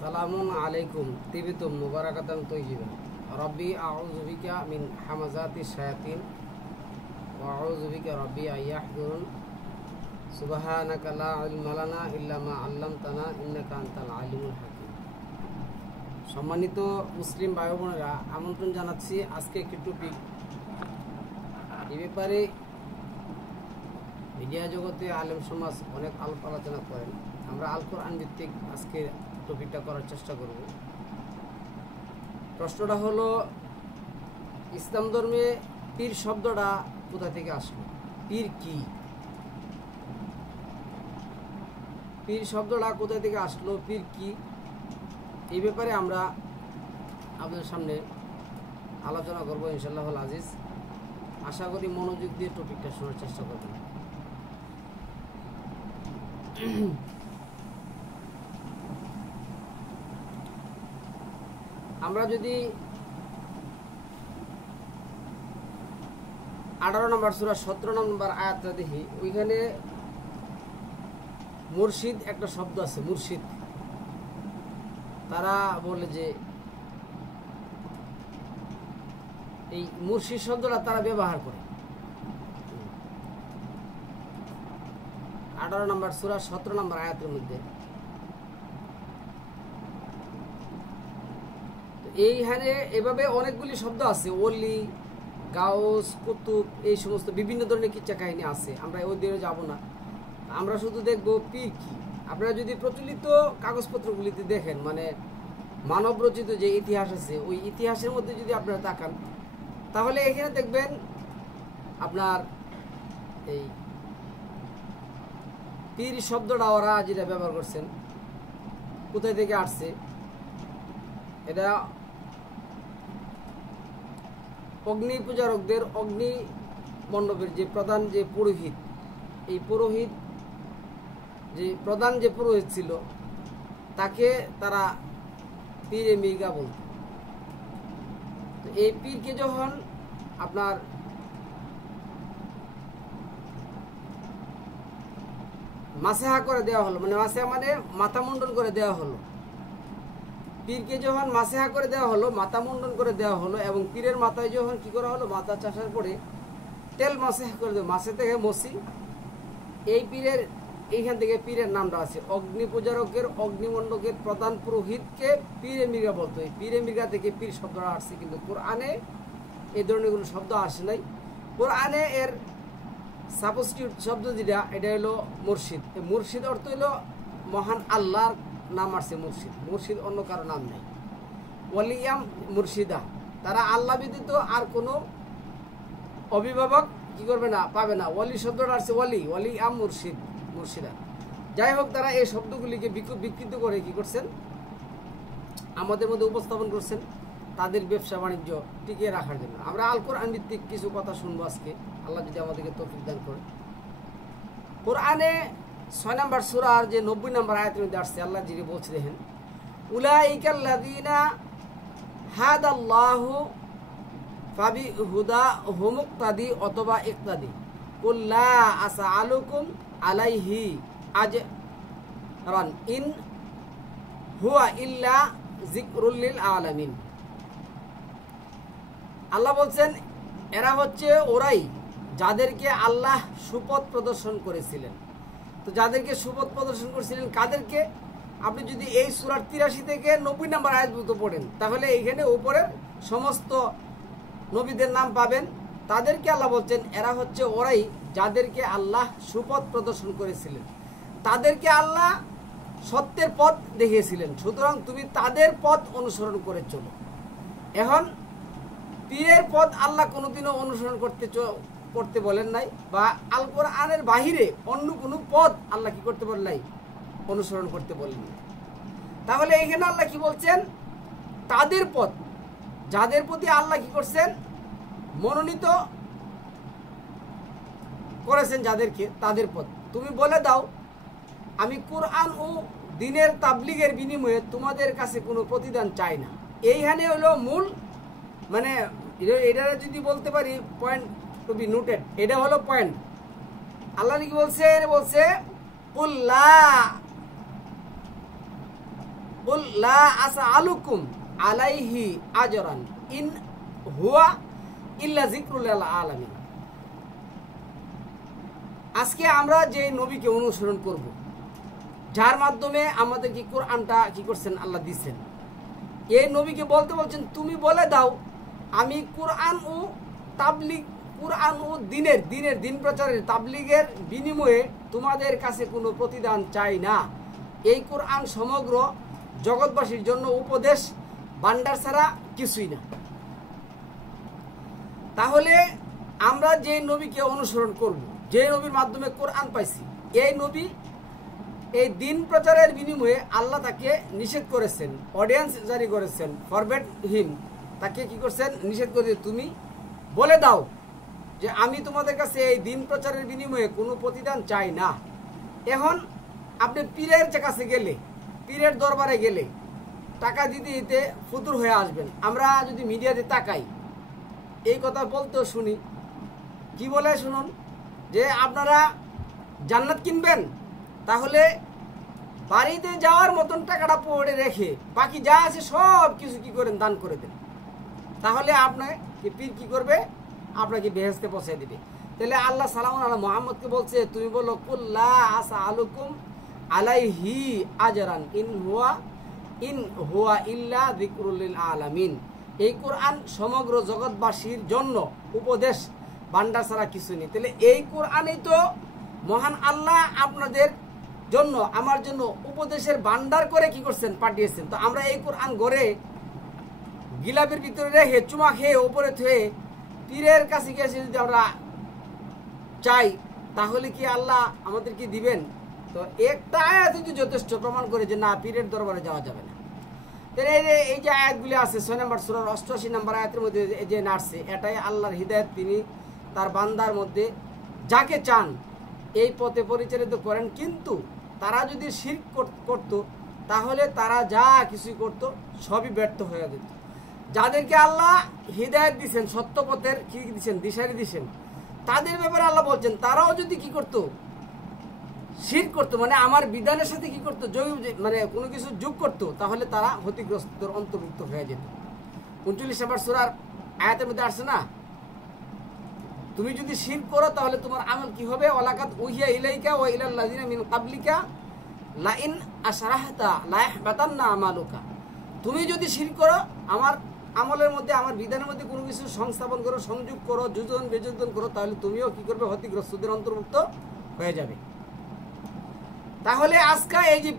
সালামুন আলাইকুম তিবিতুম মুবারাকাতান তৈয়িবা রব্বি আউযু বিকা মিন হামাযাতিশ শায়াতিন ওয়া আউযু বিকা রব্বি আইয়াহদুরুন সুবহানাকা লা ইলমা লানা ইল্লা মা আল্লামতানা ইন্নাকা আনতাল আলিমুল হাকিম। সম্মানিত মুসলিম ভাই বোনেরা, আমন্ত্রণ জানাচ্ছি আজকে একটি টপিক। এই ব্যাপারে মিডিয়া জগতে আলেম সমাজ অনেক আলাপ আলোচনা করেন। আমরা আল কোরআন ভিত্তিক আজকে টপিকটা করার চেষ্টা করব। প্রশ্নটা হলো, ইসলাম ধর্মে পীর শব্দটা কোথা থেকে আসলো? পীর কি? পীর শব্দটা কোথা থেকে আসলো, পীর কি, এই ব্যাপারে আমরা আপনাদের সামনে আলোচনা করবো ইনশাআল্লাহুল আজিজ। আশা করি মনোযোগ দিয়ে টপিকটা শোনার চেষ্টা করবেন। আমরা যদি 18 নম্বর সূরা 17 নম্বর আয়াতটা দেখি, ওইখানে মুর্শিদ একটা শব্দ আছে, মুর্শিদ। তারা বলে যে এই মুর্শিদ শব্দটা তারা ব্যবহার করে। 18 নম্বর সূরা 17 নম্বর আয়াতের মধ্যে এইখানে এভাবে অনেকগুলি শব্দ আছে, ওলি, গাউস, কুতুব, এই সমস্ত বিভিন্ন ধরনের কিচ্ছা কাহিনী আছে। আমরা ওই দিকে যাব না, আমরা শুধু দেখব পীর কি। আপনারা যদি প্রচলিত কাগজপত্রগুলিতে দেখেন, মানে মানব রচিত যে ইতিহাস আছে, ওই ইতিহাসের মধ্যে যদি আপনারা তাকান, তাহলে এখানে দেখবেন আপনার এই পীর শব্দটা ওরা যেটা ব্যবহার করছেন, কোথায় থেকে আসছে, এটা অগ্নি পূজারকদের অগ্নি মণ্ডপের যে প্রধান যে পুরোহিত, এই পুরোহিত যে প্রধান যে পুরোহিত ছিল, তাকে তারা পীরে মির্গা বলত। তো এই পীরকে যখন আপনার মাসেহা করে দেওয়া হলো, মানে মাসেহা মানে মাথা মুন্ডন করে দেওয়া হলো, পীরকে যখন মাসেহা করে দেওয়া হলো, মাথা মুন্ডন করে দেওয়া হলো, এবং পীরের মাথায় যখন কি করা হলো, মাথা চাষার পরে তেল মাসেহা করে দেওয়া, মাসে থেকে মসি, এই পীরের এইখান থেকে পীরের নামটা আছে। অগ্নি পূজারকের অগ্নিমণ্ডকের প্রধান পুরোহিতকে পীরে মির্গা বলতো। এই পীরে মির্গা থেকে পীর শব্দটা আসছে, কিন্তু কোরআনে এই ধরনের কোনো শব্দ আসে নাই। কোরআনে এর সাবস্টিটিউট শব্দ যেটা, এটা হলো মুর্শিদ। মুর্শিদ অর্থ হলো মহান আল্লাহর নাম আসছে মুর্শিদ, মুর্শিদ অন্য কারো নাম নেই। ওয়ালিয়াম মুর্শিদা, তারা আল্লাহ ব্যতীত আর কোনো অভিভাবক কি করবে না, পাবে না। ওয়ালি শব্দটা আসছে ওয়ালি, ওয়ালিয়াম মুর্শিদ, মুর্শিদা। যাই হোক, তারা এই শব্দগুলিকে বিকৃত করে কি করছেন, আমাদের মধ্যে উপস্থাপন করছেন তাদের ব্যবসা বাণিজ্য টিকিয়ে রাখার জন্য। আমরা আল কোরআন ভিত্তিক কিছু কথা শুনবো আজকে, আল্লাহ যদি আমাদেরকে তৌফিক দান করে। কোরআনে 6 নম্বর সূরার যে 90 নম্বর আয়াতের মধ্যে আসছে, আল্লাহ যিনি বলছে, দেখেন, উলাইকাল্লাযীনা হাদাল্লাহু ফাবিহুদাহুম মুক্তাদি অথবা ইক্তাদি কুল লা আসআলুকুম আলাইহি আজরান ইন হুয়া ইল্লা যিকরুল লিল আলামিন। আল্লাহ বলছেন, এরা হচ্ছে ওরাই যাদেরকে আল্লাহ সুপথ প্রদর্শন করেছিলেন। তো যাদেরকে সুপথ প্রদর্শন করেছিলেন কাদেরকে? আপনি যদি এই সূরার 83 থেকে 90 নম্বর আয়াত পর্যন্ত পড়েন, তাহলে এইখানে উপরের সমস্ত নবীদের নাম পাবেন। তাদেরকে আল্লাহ বলছেন, এরা হচ্ছে ওরাই যাদেরকে আল্লাহ সুপথ প্রদর্শন করেছিলেন, তাদেরকে আল্লাহ সত্যের পথ দেখিয়েছিলেন। সুতরাং তুমি তাদের পথ অনুসরণ করে চলো। এখন পীরের পথ আল্লাহ কোনোদিনও অনুসরণ করতে বলেন নাই, বা আল কোরআনের বাহিরে অন্য কোনো পথ আল্লাহ কি করতে বলেন নাই, অনুসরণ করতে বলেন নাই। তাহলে এখানে আল্লাহ কি বলছেন, তাদের পথ, যাদের প্রতি আল্লাহ কি করছেন, মনোনীত করেছেন যাদেরকে, তাদের পথ। তুমি বলে দাও, আমি কোরআন ও দ্বীনের তাবলীগের বিনিময়ে তোমাদের কাছে কোনো প্রতিদান চাই না। এইখানে হলো মূল, মানে এটা যদি বলতে পারি পয়েন্ট টু বি নোটেড, এটা হলো পয়েন্ট। আল্লাহ কি বলছে, কুল লা আসআলুকুম আলাইহি আজরান ইন হুয়া ইল্লা যিকরুল লিল আলামিন। আজকে আমরা যে নবীকে অনুসরণ করব, যার মাধ্যমে আমাদের কি কোরআনটা কি করছেন আল্লাহ দিচ্ছেন, এই নবীকে বলতে বলছেন তুমি বলে দাও আমি কোরআন ও তাবলিগ, কোরআন ও দিন প্রচারের তাবলিগের বিনিময়ে তোমাদের কাছে কোনো প্রতিদান চাই না। এই কোরআন সমগ্র জগৎবাসীর জন্য উপদেশ ভান্ডার ছাড়া কিছুই না। তাহলে আমরা যে নবীকে অনুসরণ করব, যে নবীর মাধ্যমে কোরআন পাইছি, এই নবী এই দিন প্রচারের বিনিময়ে আল্লাহ তাকে নিষেধ করেছেন, অডিয়েন্স জারি করেছেন, ফরবেট হিম, তাকে কি করছেন নিষেধ করে তুমি বলে দাও যে আমি তোমাদের কাছে এই দিন প্রচারের বিনিময়ে কোনো প্রতিদান চাই না। এখন আপনি পীরের কাছে গেলে, পীরের দরবারে গেলে টাকা দিতে দিতে ফুতুর হয়ে আসবেন। আমরা যদি মিডিয়াতে তাকাই এই কথা বলতেও শুনি, কি বলে শুনুন, যে আপনারা জান্নাত কিনবেন তাহলে বাড়িতে যাওয়ার মতন টাকাটা পড়ে রেখে বাকি যা আছে সব কিছু কি করেন দান করে দেন, তাহলে আপনাকে পীর কি করবে, আপনাকে বেহেশতে পৌঁছে দিবে। তাহলে আল্লাহ সাল্লাল্লাহু আলা মুহাম্মদকে বলছে তুমি বলো কুল লা আসআলুকুম আলাইহি আজরান ইন হুয়া ইল্লা যিকরুল লিল আলামিন। এই কোরআন সমগ্র জগৎবাসীর জন্য উপদেশ ভান্ডার ছাড়া কিছু নেই। তাহলে এই কোরআনই তো মহান আল্লাহ আপনাদের জন্য আমার জন্য উপদেশের ভান্ডার করে কি করছেন পাঠিয়েছেন। তো আমরা এই কোরআন গড়ে গিলাপের ভিতরে রেখে চুমা খেয়ে উপরে থুয়ে পীরের কাছে গিয়ে যদি আমরা চাই তাহলে কি আল্লাহ আমাদের কি দিবেন? তো একটা আয়াত কিন্তু যথেষ্ট প্রমাণ করে যে না, পীরের দরবারে যাওয়া যাবে না। তাহলে এই যে আয়াতগুলি আছে 6 নম্বর সূরার 88 নম্বর আয়াতের মধ্যে যে নাড়ছে, এটাই আল্লাহর হিদায়াত, তিনি তার বান্দার মধ্যে যাকে চান এই পথে পরিচালিত করেন। কিন্তু তারা যদি শিরক করত তাহলে তারা যা কিছু করত সবই ব্যর্থ হয়ে যেত। যাদেরকে আল্লাহ হিদায়াত দিয়েছেন, সত্য পথের কি দিয়েছেন, দিশারি দিয়েছেন, তাদের ব্যাপারে আল্লাহ বলছেন তারাও যদি কি করত, শিরক করতো, মানে আমার বিধানের সাথে কি করতো, মানে কোনো কিছু যোগ করতো, তাহলে তারা ক্ষতিগ্রস্তর অন্তর্ভুক্ত হয়ে যেত। 39 নম্বর সূরার আয়াতের মধ্যে আসছে না, তুমি যদি শিরক করো তাহলে তোমার আমল কি হবে, ওয়ালাকাদ উহিয়া ইলাইকা ওয়া ইলাল লাযিনা মিন ক্বাবলিকা লা ইন আশরাহতা লা ইয়াহবাতান্না আমালুকা। তুমি যদি শিরক করো, আমার আমলের মধ্যে, আমার বিধানের মধ্যে কোনো কিছু সংস্থাপন করো, সংযোগ করো, যোজন বিযোজন করো, তাহলে তুমিও কি করবে, ক্ষতিগ্রস্তদের অন্তর্ভুক্ত হয়ে যাবে। তাহলে আজকে এই যে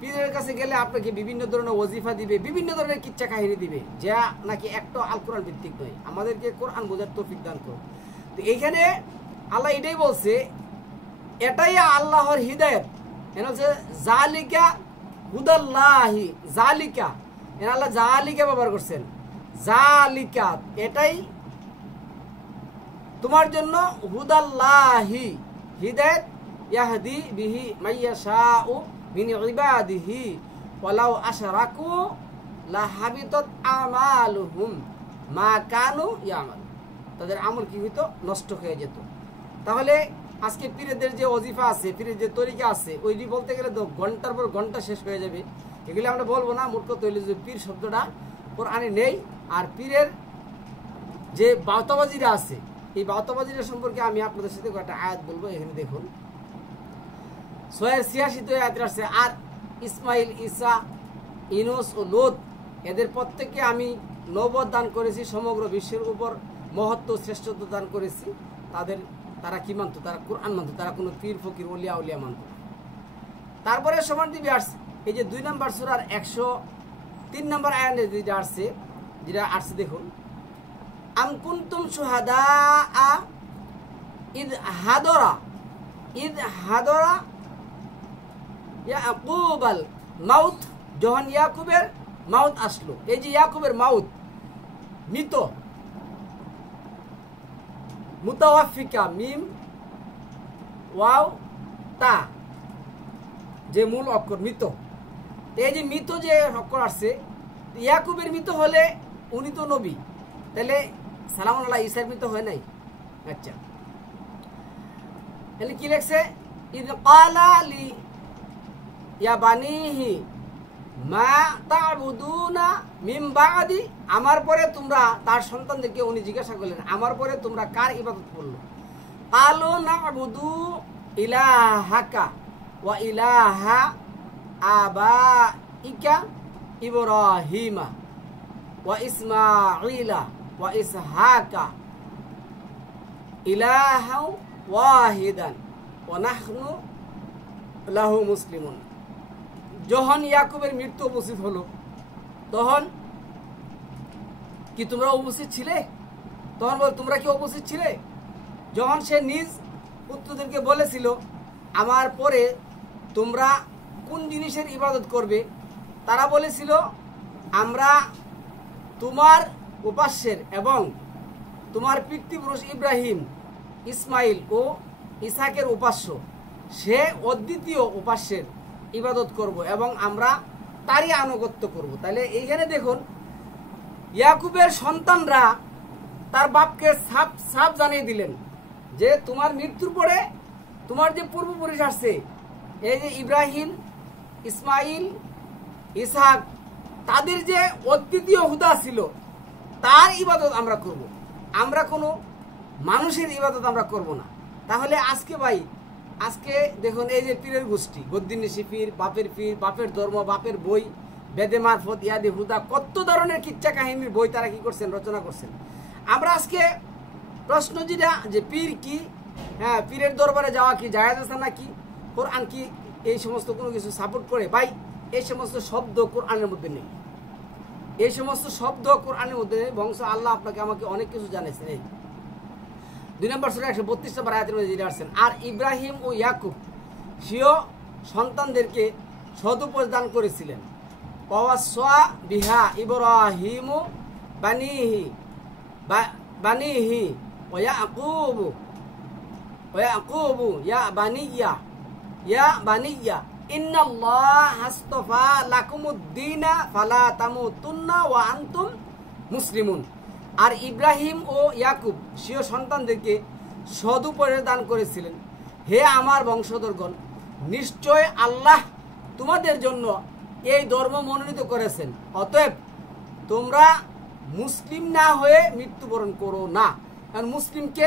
পীরের কাছে গেলে আপনাকে বিভিন্ন ধরনের ওজিফা দিবে, বিভিন্ন ধরনের কিচ্ছা কাহিনী দিবে, যা নাকি একটা আল কোরআন ভিত্তিক নয়। আমাদেরকে কোরআন বোঝার তৌফিক দান করো। তো এইখানে আল্লাহ এটাই বলছে, এটাই আল্লাহর হিদায়াত। এটা হচ্ছে জালিকা হুদাল্লাহি, জালিকা, এর আল্লাহ জালিকা ব্যবহার করছেন, জালিকা এটাই তোমার জন্য, হুদাল্লাহি হিদায়াত, ইয়াহদি বিহি মাইয়াশাউ মিন ইবাদিহি ওয়ালাউ আশরাকু লাহাবিতাত আমালুহুম মা কানু ইয়ামাল। তাদের আমল কি হইতো, নষ্ট হয়ে যেত। তাহলে আজকে পীরেদের যে ওজিফা আছে, পীরের যে তরিকা আছে, ওইটি বলতে গেলে তো ঘন্টার পর ঘন্টা শেষ হয়ে যাবে। এগুলি আমরা বলবো না, মূর্খ তৈরি যে পীর শব্দটা কোরআনে নেই। আর পীরের যে বাউতাবাজিরা আছে, এই বাউতাবাজিরা সম্পর্কে আমি আপনাদের সাথে কয়েকটা আয়াত বলবো। এখানে দেখুন 86 আয়াত আছে, আর ইসমাইল, ঈসা, ইউনূস ও লূত এদের প্রত্যেককে আমি নবুয়ত দান করেছি, সমগ্র বিশ্বের উপর মহত্ব শ্রেষ্ঠত্ব দান করেছি। তারা কি মানত, তারা কোরআন মানত, তারা কোনো পীর ফকির ওলিয়া মানত। তারপরে সমান দিবি আসছে এই যে 2 নম্বর সূরার 103 নম্বর আয়াতে যেটা আসছে দেখুন, আম কুনতুম শুহাদা ইদ হাদরা ইয়াকুবাল মাউত, যখন ইয়াকুবের মাউত আসলো। এই যে ইয়াকুবের মাউত, মৃত, মুতাওয়াফিকা, মিম ওয়াও তা, যে মূল অক্ষর মৃত। এই যে মৃত যে অক্ষর আসছে, ইয়াকুবের মৃত হলে উনি তো নবী, তাহলে সালাম আল্লাহ ঈসার মৃত হয় নাই। আচ্ছা, তাহলে কি লেখছে, ইদ ক্বালা লি ইয়া বানিহি মা তা'বুদুনা মিন বা'দি, আমার পরে তোমরা, তার সন্তানদেরকে উনি জিজ্ঞাসা করলেন আমার পরে তোমরা কার ইবাদত করলো? কালু না'বুদু ইলাহাকা ওয়া ইলাহা আবাইকা ইব্রাহিমা ওয়া ইসমাঈলা ওয়া ইসহাকা ইলাহা ওয়াহিদান ওয়া নাহনু লাহু মুসলিমুন। যখন ইয়াকুবের মৃত্যু উপস্থিত হলো তখন কি তোমরা উপস্থিত ছিলে? তখন বল তোমরা কি উপস্থিত ছিলে? যখন সে নিজ পুত্রদেরকে বলেছিল আমার পরে তোমরা কোন জিনিসের ইবাদত করবে, তারা বলেছিল আমরা তোমার উপাস্যের এবং তোমার পিতৃপুরুষ ইব্রাহিম, ইসমাইল ও ইসাকের উপাস্য, সে অদ্বিতীয় উপাস্যের ইবাদত করব এবং আমরা তারই আনুগত্য করব। তাহলে এইখানে দেখুন ইয়াকুবের সন্তানরা তার বাপকে সাফ জানিয়ে দিলেন যে তোমার মৃত্যুর পরে তোমার যে পূর্বপুরুষ আসছে, এই যে ইব্রাহিম, ইসমাইল, ইসহাক, তাদের যে অদ্বিতীয় হুদা ছিল তার ইবাদত আমরা করব, আমরা কোনো মানুষের ইবাদত আমরা করব না। তাহলে আজকে ভাই, আজকে দেখুন এই যে পীরের গোষ্ঠী, গদ্দিনিশি পীর, বাপের পীর, বাপের ধর্ম, বাপের বই, বেদে মারফত, ইয়াদি হুদা, কত ধরনের কিচ্ছা কাহিনীর বই তারা কি করছেন, রচনা করছেন। আমরা আজকে প্রশ্ন যেটা যে পীর কি, হ্যাঁ পীরের দরবারে যাওয়া কি জায়েজ আছে নাকি, কোরআন কি এই সমস্ত কোনো কিছু সাপোর্ট করে? ভাই এই সমস্ত শব্দ কোরআনের মধ্যে নেই, এই সমস্ত শব্দ কোরআনের মধ্যে নেই। বংশ আল্লাহ আপনাকে আমাকে অনেক কিছু জানাইছেন। এই 2 নম্বর সূরা 132 নম্বর আয়াতের মধ্যে যেটা আসছেন, আর ইব্রাহিম ও ইয়াকুব স্বীয় সন্তানদেরকে সদুপদেশ দান করেছিলেন। ওয়াসা বিহা ইব্রাহিমু বানিহি ওয়া ইয়াকুবু ইয়া বানিয়া ইন্নাল্লাহা হাসতাফা লাকুমুদ-দীনা ফালা তামুতুন্না ওয়া আনতুম মুসলিমুন। আর ইব্রাহিম ও ইয়াকুব স্বীয় সন্তানদেরকে সদুপদেশ দান করেছিলেন, হে আমার বংশধরগণ, নিশ্চয় আল্লাহ তোমাদের জন্য এই ধর্ম মনোনীত করেছেন, অতএব তোমরা মুসলিম না হয়ে মৃত্যুবরণ করো না। কারণ মুসলিমকে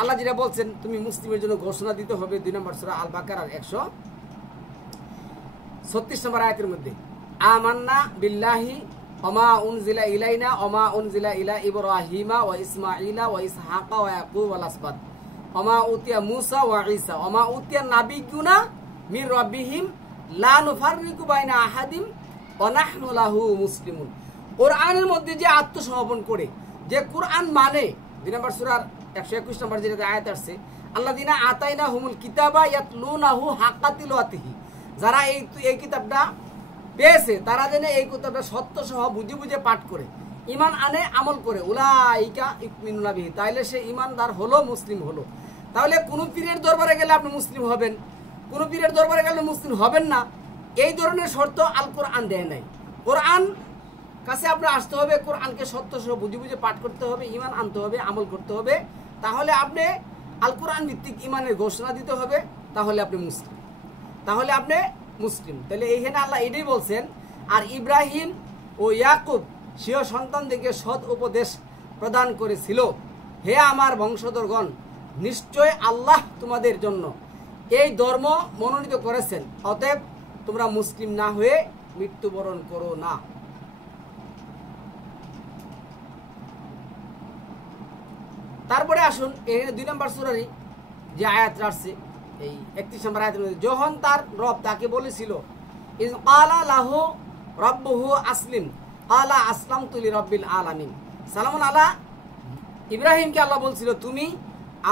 আল্লাহ যেটা বলছেন তুমি মুসলিমের জন্য ঘোষণা দিতে হবে 2 নম্বর সূরা আল বাকারার 136 নম্বর আয়াতের মধ্যে, আমান্না বিল্লাহি ওমা উনজিলা ইলাইনা ওমা উনজিলা ইলা ইব্রাহিমা ওয়া ইসমাঈলা ওয়া ইসহাকা ওয়া ইয়াকুব ওয়াল আসবাত ওমা উতিয়া মূসা ওয়া ঈসা ওমা উতিয়া নাবিয়্যুনা মির রাব্বিহিম লা নুফাররিকু বাইনা আহাদিম ওয়া নাহনু লাহু মুসলিমুন। কোরআনের মধ্যে যে আত্মসমর্পণ করে, যে কোরআন মানে 2 নম্বর সূরার 121 নম্বর যেটা আয়াত আসছে, আল্লাযিনা আতাইনা হুমুল কিতাবা ইয়াতলুনাহু হাক্কা তিলাওয়াতিহি, যারা এই কিতাবটা পেয়েছে তারা যেন এই কিতাবটা সত্য সহ বুঝে বুঝে পাঠ করে ঈমান আনে, আমল করে, উলাইকা ইউমিনুনা বিহি, তাইলে সে ঈমানদার হলো, মুসলিম হলো। তাহলে কোন পীরের দরবারে গেলে আপনি মুসলিম হবেন, কোন পীরের দরবারে গেলে মুসলিম হবেন না, এই ধরনের শর্ত আল কোরআন দেয় নাই। কোরআন কাছে আপনার আসতে হবে, কোরআনকে সত্য সহ বুঝে বুঝে পাঠ করতে হবে, ঈমান আনতে হবে, আমল করতে হবে, তাহলে আপনি আল কোরআন ভিত্তিক ঈমানের ঘোষণা দিতে হবে, তাহলে আপনি মুসলিম, তাহলে আপনি মুসলিম। তাহলে এইখানে আল্লাহ এটাই বলছেন, আর ইব্রাহিম ও ইয়াকুব স্বীয় সন্তানদেরকে সৎ উপদেশ প্রদান করেছিল, হে আমার বংশধরগণ, নিশ্চয় আল্লাহ তোমাদের জন্য এই ধর্ম মনোনীত করেছেন, অতএব তোমরা মুসলিম না হয়ে মৃত্যুবরণ করো না। তারপরে আসুন এখানে 2 নম্বর সূরারই যে আয়াত আসছে এই 31 নম্বর আয়াতের মধ্যে, যখন তার রব তাকে বলেছিল ইজ ক্বালা লাহু রাব্বুহু আসলিম ক্বালা আসলামতু লিরাব্বিল আলামিন, সালামুন আলা ইব্রাহিমকে আল্লাহ বলছিল তুমি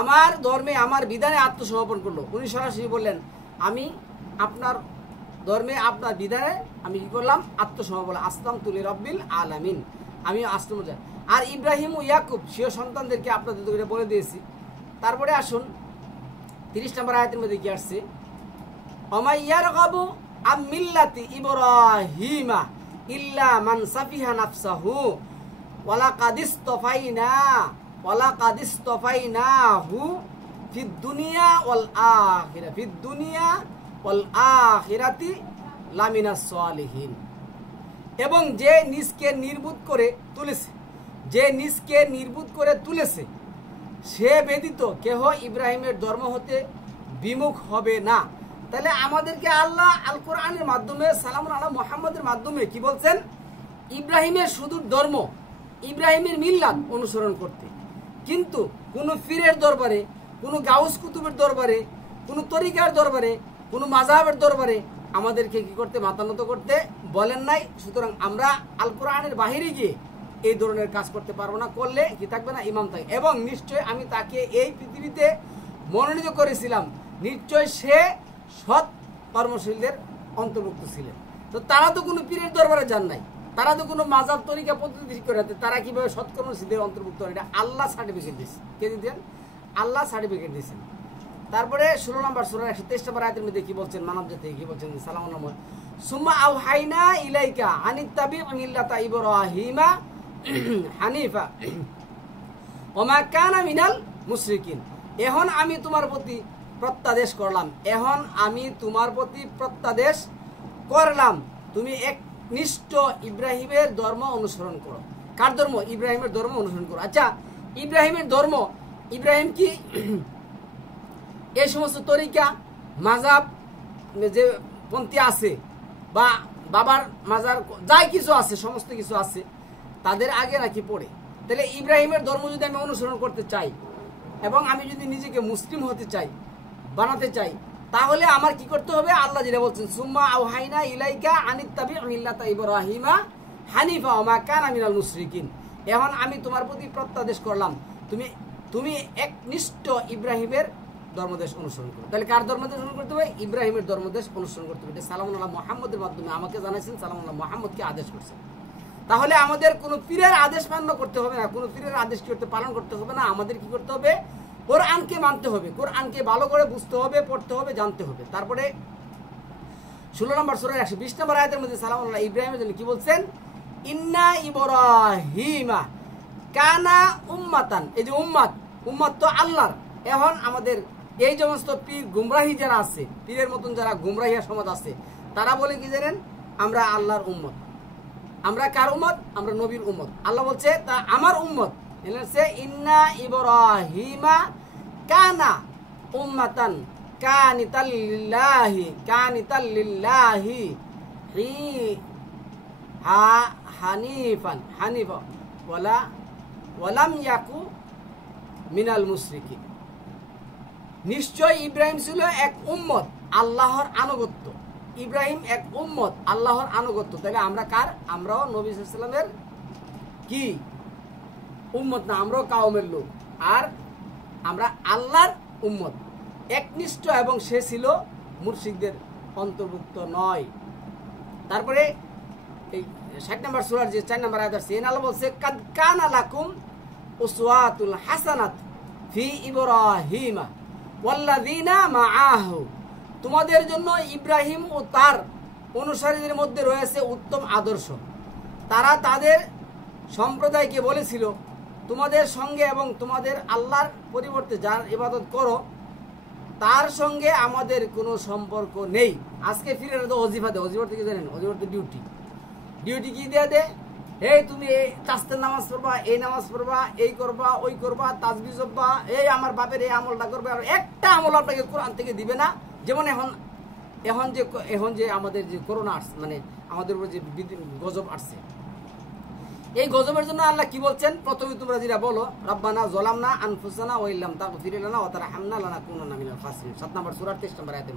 আমার ধর্মে আমার বিধানে আত্মসমর্পণ করলো। উনি সরাসরি বললেন আমি আপনার ধর্মে আপনার বিধানে আমি কি করলাম, আত্মসমর্পণ, আসলামতু লিরাব্বিল আলামিন, আমি আসলাম। আর ইব্রাহিম ও ইয়াকুব স্বীয় সন্তানদেরকে আপনাদের বলে দিয়েছি। তারপরে আসুন 30 নম্বর আয়াতের মধ্যে কি আসছে, ওমা ইয়ারগাবু আম মিল্লাতি ইব্রাহিমা ইল্লা মান সাফিহা নাফসাহু ওয়ালাকাদ ইসতাফাইনাহু ফিদ দুনিয়া ওয়াল আখিরাতি লামিনাস সালিহিন। এবং যে নিজকে নির্বুত করে তুলেছে, যে নিজকে নির্বুত করে তুলেছে সে ব্যতীত কেহ ইব্রাহিমের ধর্ম হতে বিমুখ হবে না। তাহলে আমাদেরকে আল্লাহ আল কোরআনের মাধ্যমে সালামুন আলা মুহাম্মদের মাধ্যমে কি বলছেন? ইব্রাহিমের সুদূর ধর্ম, ইব্রাহিমের মিল্লাত অনুসরণ করতে। কিন্তু কোনো পীরের দরবারে, কোনো গাউস কুতুবের দরবারে, কোনো তরিকার দরবারে, কোনো মাযহাবের দরবারে আমাদেরকে কি করতে? মাথা নত করতে বলেন নাই। সুতরাং আমরা আল কোরআনের বাহিরে গিয়ে এই ধরনের কাজ করতে পারবো না, করলে কি থাকবে না? ইমাম থাকবে। এবং নিশ্চয় আমি তাকে এই পৃথিবীতে মনোনীত করেছিলাম, নিশ্চয় সে সৎ কর্মশীলদের অন্তর্ভুক্ত ছিলেন। তো তারা তো কোনো পীরের দরবারে যান নাই, তারা তো কোনো মাযহাব তরিকা পদ্ধতি করে, তারা কিভাবে সৎকর্মশীলদের অন্তর্ভুক্ত হয়? এটা আল্লাহ সার্টিফিকেট দিয়েছে। কে দিতেন? আল্লাহ সার্টিফিকেট দিয়েছেন। তারপরে 16 নম্বর সূরা 123 নম্বর আয়াতের মধ্যে কি বলছেন? মানব জাতি কি বলছেন? সালামুন আলাইহি সুম্মা আওহাইনা ইলাইকা আনিত্তাবি মিল্লাতা ইব্রাহিমা হানিফা ওয়া মা কানা মিনাল মুশরিকিন। এখন আমি তোমার প্রতি প্রত্যাদেশ করলাম, এখন আমি তোমার প্রতি প্রত্যাদেশ করলাম, তুমি একনিষ্ঠ ইব্রাহিমের ধর্ম অনুসরণ করো। কার ধর্ম? ইব্রাহিমের ধর্ম অনুসরণ করো। আচ্ছা, ইব্রাহিমের ধর্ম, ইব্রাহিম কি এই সমস্ত তরিকা মাযহাব যে পন্থী আছে বা বাবার মাজার যাই কিছু আছে, সমস্ত কিছু আছে, তাদের আগে নাকি পড়ে? তাহলে ইব্রাহিমের ধর্ম যদি আমি অনুসরণ করতে চাই এবং আমি যদি নিজেকে মুসলিম হতে চাই, বানাতে চাই, তাহলে আমার কি করতে হবে? আল্লাহ যেটা বলছেন, সুম্মা আওহাইনা ইলাইকা আনিত্তাবি মিল্লাতা ইব্রাহিমা হানিফা ওয়া মা কানা মিনাল মুশরিকিন। এখন আমি তোমার প্রতি প্রত্যাদেশ করলাম, তুমি একনিষ্ঠ ইব্রাহিমের ধর্মদেশ অনুসরণ করো। তাহলে কার ধর্মদেশ অনুসরণ করতে হবে? ইব্রাহিমের ধর্মদেশ অনুসরণ করতে হবে। এটা সালামুন আলা মুহাম্মদের মাধ্যমে আমাকে জানাইছেন, সালামুন আলা মুহাম্মদকে আদেশ করছেন। তাহলে আমাদের কোনো পীরের আদেশ মান্য করতে হবে না, কোনো পীরের আদেশ কি করতে পালন করতে হবে না। আমাদের কি করতে হবে? কোরআনকে মানতে হবে, কোরআনকে ভালো করে বুঝতে হবে, পড়তে হবে, জানতে হবে। তারপরে 16 নম্বর সূরা 120 নম্বর আয়াতের মধ্যে সালামুন আলা ইব্রাহিমের জন্য কি বলছেন? ইন্না ইব্রাহিমা কানা উম্মাতান। এই যে উম্মাত তো আল্লাহর। এখন আমাদের এই সমস্ত পীর গুমরাহী যারা আছে, পীরের মতন যারা গুমরাহিয়া সমাজ আছে, তারা বলে কি জানেন? আমরা আল্লাহর উম্মত। আমরা কার উম্মত? আমরা নবীর উম্মত। আল্লাহ বলছে তা আমার উম্মত। ইন্না ইব্রাহিমা কানা উম্মাতান কানিতাল লিল্লাহি হানিফা ওয়ালাম ইয়াকু মিনাল মুশরিকিন। নিশ্চয় ইব্রাহিম ছিল এক উম্মত, আল্লাহর আনুগত্য। ইব্রাহিম এক উম্মত, আল্লাহর আনুগত্য। তাহলে আমরা কার? আমরাও নবী সাল্লাল্লাহু আলাইহি ওয়াসাল্লামের কি উম্মত না? আমরাও কাওমের লোক, আর আমরা আল্লাহর উম্মত একনিষ্ঠ, এবং সে ছিল মুশরিকদের অন্তর্ভুক্ত নয়। তারপরে এই 60 নম্বর সূরার যে 4 নম্বর আয়াত আছে, আল্লাহ বলছে কাদ কানা লাকুম উসওয়াতুল হাসানাত ফি ইব্রাহিমা ওয়াল্লাযিনা মাআহু। তোমাদের জন্য ইব্রাহিম ও তার অনুসারীদের মধ্যে রয়েছে উত্তম আদর্শ। তারা তাদের সম্প্রদায়কে বলেছিল, তোমাদের সঙ্গে এবং তোমাদের আল্লাহর পরিবর্তে যার ইবাদত করো তার সঙ্গে আমাদের কোনো সম্পর্ক নেই। আজকে ফিরে তো অজিফা দেয়। অজিফার থেকে জানেন? অজিফার তো ডিউটি কি দিয়ে দেয়? এই তুমি এই চাস্তের নামাজ পড়বা, এই নামাজ পড়বা, এই করবা, ওই করবা, তাসবিহ জপবা, এই আমার বাপের এই আমলটা করবে, আর একটা আমল আপনাকে কোরআন থেকে দিবে না। যেমন এখন যে আমাদের যে করোনা আসছে, মানে আমাদের উপর যে গজব আসছে, এই গজবের জন্য আল্লাহ কি বলছেন? প্রথমে তোমরা যেটা বলো, রাব্বানা যালামনা আনফুসানা ওয়া ইল্লাম তাগফির লানা ওয়া তারহামনা লানাকুনান্না মিনাল খাসিরিন। 7 নম্বর সূরা 23 নম্বর আয়াতে।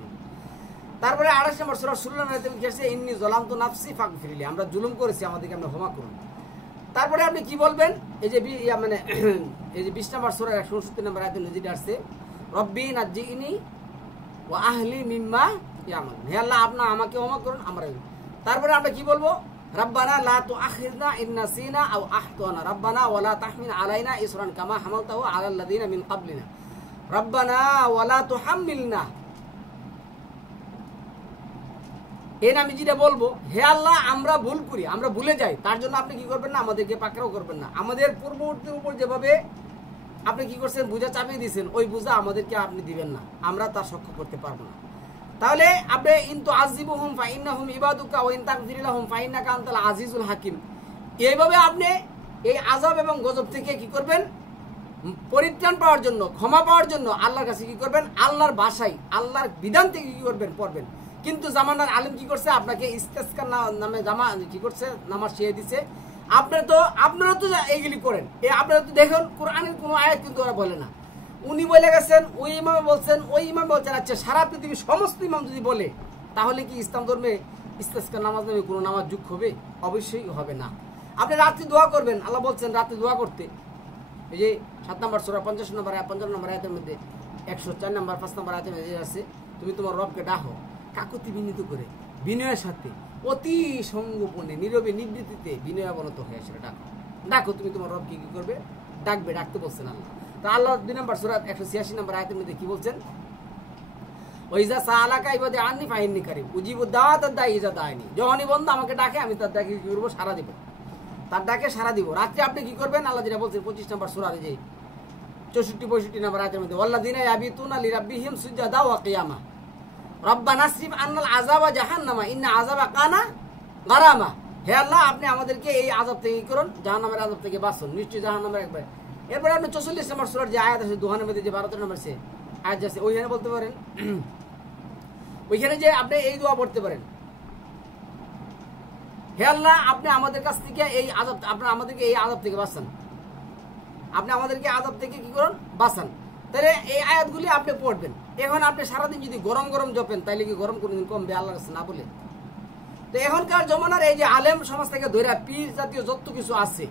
তারপরে 28 নম্বর সূরা 16 নম্বর আয়াতে কি আছে? ইন্নী যালামতু নাফসি ফাগফিরলি। আমরা জুলুম করেছি, আমাদেরকে আপনি ক্ষমা করুন। তারপরে আপনি কি বলবেন? এই যে মানে এই যে 20 নম্বর সূরা 169 নম্বর আয়াতে যেটা আসছে, রব্বি নাজ্জিনি ওয়া আহলি মিম্মা ইয়ামাল। হে আল্লাহ, আপনি আমাকে ক্ষমা করুন, আমরা। তারপরে আমরা কি বলবো? রাব্বানা লা তুআখিযনা ইন নাসিনা আও আখতানা রাব্বানা ওয়া লা তাহমিল আলাইনা ইসরান কামা হামালতাহু আলাল লাযিনা মিন ক্বাবলিনা রাব্বানা ওয়া লা তুহাম্মিলনা। এর আমি যেটা বলবো, হে আল্লাহ, আমরা ভুল করি, আমরা ভুলে যাই, তার জন্য আপনি কি করবেন না? আমাদেরকে পাকড়াও করবেন না। আমাদের পূর্ববর্তীর উপর যেভাবে আপনি কি করছেন, বোঝা চাপিয়ে দিয়েছেন, ওই বোঝা আমাদেরকে আপনি দিবেন না, আমরা তার সহ্য করতে পারবো না। তাহলে আপনি ইনতু আজিবুহুম ফাইন্নাহুম ইবাদুকা ওয়া ইন তাগফির লাহুম ফাইন্নাকা আনতাল আজিজুল হাকিম, এইভাবে আপনি এই আযাব এবং গজব থেকে কি করবেন, পরিত্রাণ পাওয়ার জন্য, ক্ষমা পাওয়ার জন্য আল্লাহর কাছে কি করবেন, আল্লাহর ভাষায় আল্লাহর বিধান থেকে কি করবেন, পড়বেন। কিন্তু জামানার আলেম কি করছে, আপনাকে ইস্তেসকার নামে জামা কি করছে, নামাজ শিখিয়ে দিছে। আপনারা তো এইগুলি করেন, আপনারা তো দেখুন কোরআনের কোনো আয়াত কিন্তু ওরা বলে না। উনি বলে গেছেন, ওই ইমামে বলছেন, ওই ইমাম বলছেন। আচ্ছা, সারা পৃথিবীর সমস্ত ইমাম যদি বলে, তাহলে কি ইসলাম ধর্মে ইস্তেসকার নামাজ নামে কোনো নামাজ যোগ হবে? অবশ্যই হবে না। আপনি রাত্রি দোয়া করবেন, আল্লাহ বলছেন রাত্রি দোয়া করতে। এই যে 7 নম্বর সূরা 50 নম্বর 55 নম্বর আয়াতের মধ্যে 104 নম্বর 5 নম্বর আয়াতের মধ্যে আছে, তুমি তোমার রবকে ডাকো কাকুতি বিনীত করে, বিনয়ের সাথে, অতি সঙ্গোপনে, নীরবে নিবৃত্তিতে বিনয়াবনত হয়ে সেটা ডাকো। ডাকো, তুমি তোমার রবকে কি করবে, ডাকবে, ডাকতে বলছেন আল্লাহ। তা আল্লাহ 2 নম্বর সূরা 186 নম্বর আয়াতের মধ্যে কি বলছেন, ওইজা সালাকা ইবাদি আন্নি ফাইন্নি কারিম উজিবু দাওয়াতাদ দাঈ ইজা দাআনি, যখনই বন্ধু আমাকে ডাকে আমি তার ডাকে কি করব, সাড়া দেব, তার ডাকে সাড়া দিব। রাত্রে আপনি কি করবেন, আল্লাহ যেটা বলছেন 25 নম্বর সূরার যে 64-65 নম্বর আয়াতের মধ্যে, ওয়াল্লাযিনা ইয়াবিতুনা লিরাব্বিহিম সুজদা ওয়া কিয়ামা রব্বানা আসরিফ আন্নাল আযাবা জাহান্নামা ইন্না আযাবা কানা গারামা। হে আল্লাহ, আপনি আমাদেরকে এই আযাব থেকে কি করুন, জাহান্নামের আযাব থেকে বাঁচান, নিশ্চয়ই জাহান্নামের একবার। এরপরে আপনি 44 নম্বর সূরার যে আয়াত আছে, দুহানের মধ্যে যে 12 নম্বর সে আয়াত আছে, ওইখানে বলতে পারেন, ওইখানে যে আপনি এই দোয়া পড়তে পারেন, হে আল্লাহ, আপনি আমাদের কাছ থেকে এই আযাব, আপনি আমাদেরকে এই আযাব থেকে বাঁচান, আপনি আমাদেরকে আযাব থেকে কি করুন, বাঁচান। তাহলে এই আয়াতগুলি আপনি পড়বেন। এখন আপনি সারাদিন যদি গরম গরম জপেন, তাইলে কি গরম কোনোদিন কমবে আল্লাহর কাছে না বলে? তো এখনকার জমানার এই যে আলেম সমাজ থেকে ধরে পীর জাতীয় যত কিছু আছে,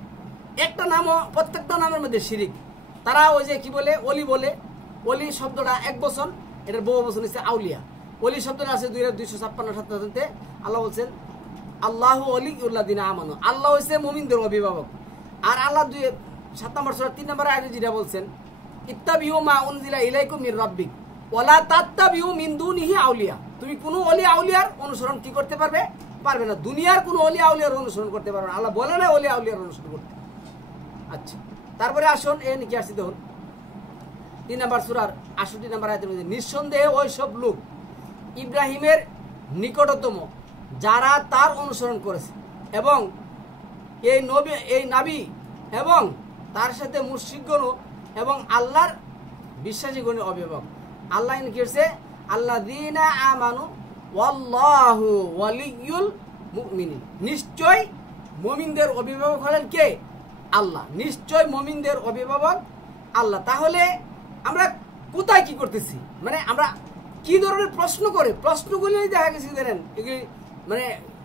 একটা নামও, প্রত্যেকটা নামের মধ্যে শিরিক। তারা ওই যে কি বলে, অলি বলে, অলি শব্দটা 1 বছর, এটার বহু বছর হচ্ছে আউলিয়া। অলি শব্দটা আছে 2256 আল্লাহ বলছেন আল্লাহু ওয়ালিউল্লাযিনা আমানু, আল্লাহ হইছে মুমিনদের অভিভাবক। আর আল্লাহ 7 নম্বর সূরা 3 নম্বর আয়াতে যেটা বলছেন, ইত্তাবিউ মা উনজিলা ইলাইকুম মির রাব্বিক ওয়ালা তাত্তাবিউ মিন দুনিহি আউলিয়া, তুমি কোনো ওলি আউলিয়ার অনুসরণ কি করতে পারবে না, দুনিয়ার কোনো ওলি আউলিয়ার অনুসরণ করতে পারবে না। আল্লাহ বলে না ওলি আউলিয়ার অনুসরণ করতে। আচ্ছা, তারপরে আসুন এ কি আসছে দেখুন 3 নম্বর সূরার 68 নম্বর আয়াতের মধ্যে, নিঃসন্দেহে ওই সব লোক ইব্রাহিমের নিকটতম যারা তার অনুসরণ করেছে, এবং এই নবী এবং তার সাথে মুশরিকগণ এবং আল্লাহর বিশ্বাসীগণের অভিভাবক। আল্লাহ কি করছে, আল্লাযীনা আমানু ওয়াল্লাহু ওয়ালিয়ুল মুমিনিন, নিশ্চয় মুমিনদের অভিভাবক হলেন কে, আল্লাহ, নিশ্চয় মুমিনদের অভিভাবক আল্লাহ। তাহলে আমরা কোথায় কি করতেছি, মানে আমরা কি ধরনের প্রশ্ন করে, প্রশ্নগুলি দেখা গেছে জানেন এগুলি মানে